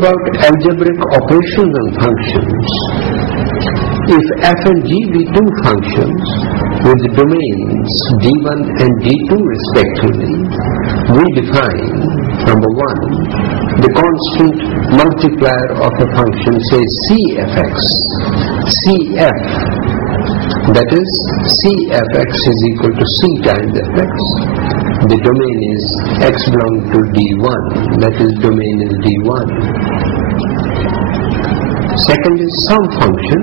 About algebraic operations on functions, if f and g be two functions with domains d1 and d2 respectively, we define, number one, the constant multiplier of a function, say cfx, cf, that is cfx is equal to c times fx. The domain is x belongs to d1, that is domain is d1. Second is some function,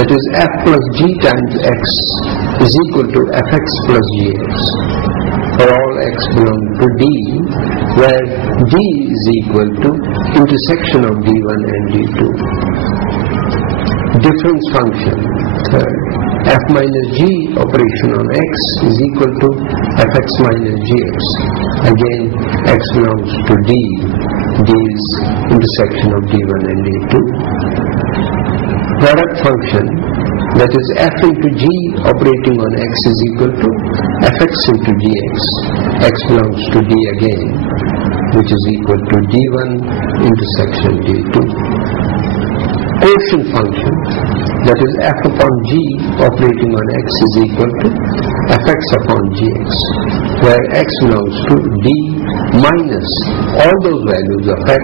that is f plus g times x is equal to fx plus gx for all x belongs to d, where d is equal to intersection of d1 and d2. Difference function, third, f minus g operation on x is equal to fx minus gx. Again, x belongs to d, d is intersection of d1 and d2. Product function, that is f into g operating on x is equal to fx into gx. X belongs to d again, which is equal to d1 intersection d2. Quotient function, that is f upon g operating on x is equal to fx upon gx, where x belongs to d minus all those values of x,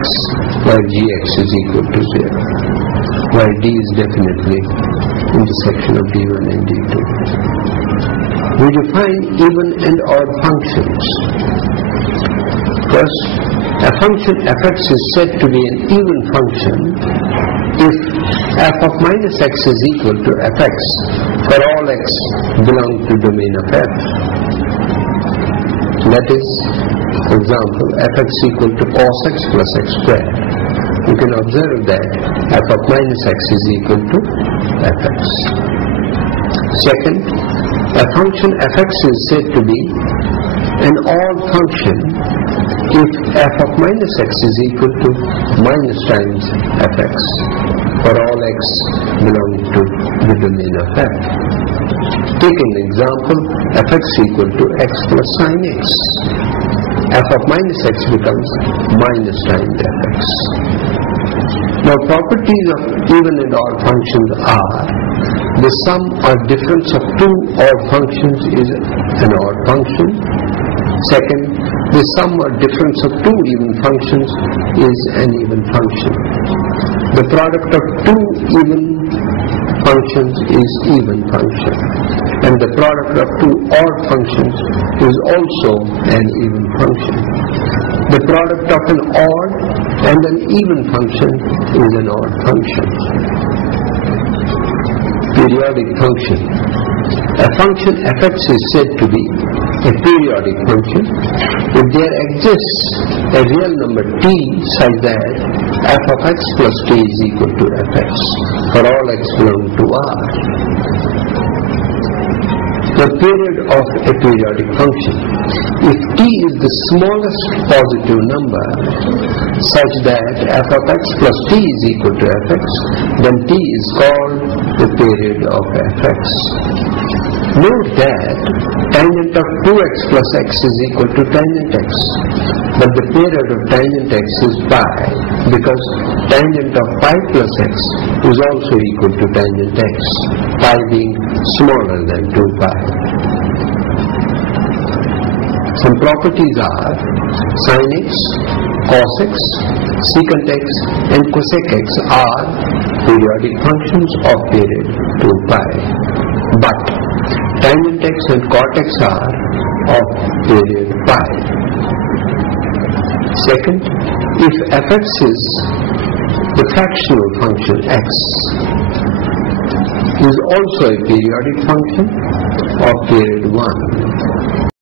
where gx is equal to 0, where d is definitely intersection of d1 and d2. We define even and odd functions. First, a function fx is said to be an even function if f of minus x is equal to fx for all x belong to domain of f. That is, for example, fx equal to cos x plus x squared. You can observe that f of minus x is equal to fx. Second, a function fx is said to be an odd function if f of minus x is equal to minus times fx for all x belong to the domain of f. Take an example, fx equal to x plus sin x. F of minus x becomes minus times fx. Now, properties of even and odd functions are: the sum or difference of two odd functions is an odd function. Second, the sum or difference of two even functions is an even function. The product of two even functions is even function, and the product of two odd functions is also an even function. The product of an odd and an even function is an odd function. Periodic function. A function fx is said to be a periodic function if there exists a real number t such that f of x plus t is equal to fx for all x belong to r. The period of a periodic function. If t is the smallest positive number such that f of x plus t is equal to fx, then t is called the period of fx. Note that tangent of 2x plus x is equal to tangent x, but the period of tangent x is pi, because tangent of pi plus x is also equal to tangent x, pi being smaller than 2 pi. Some properties are: sin x, cos x, secant x and cosec x are periodic functions of period 2 pi, but tangent x and cot x are of period pi. Second, if fx is the fractional function x, is also a periodic function of period 1.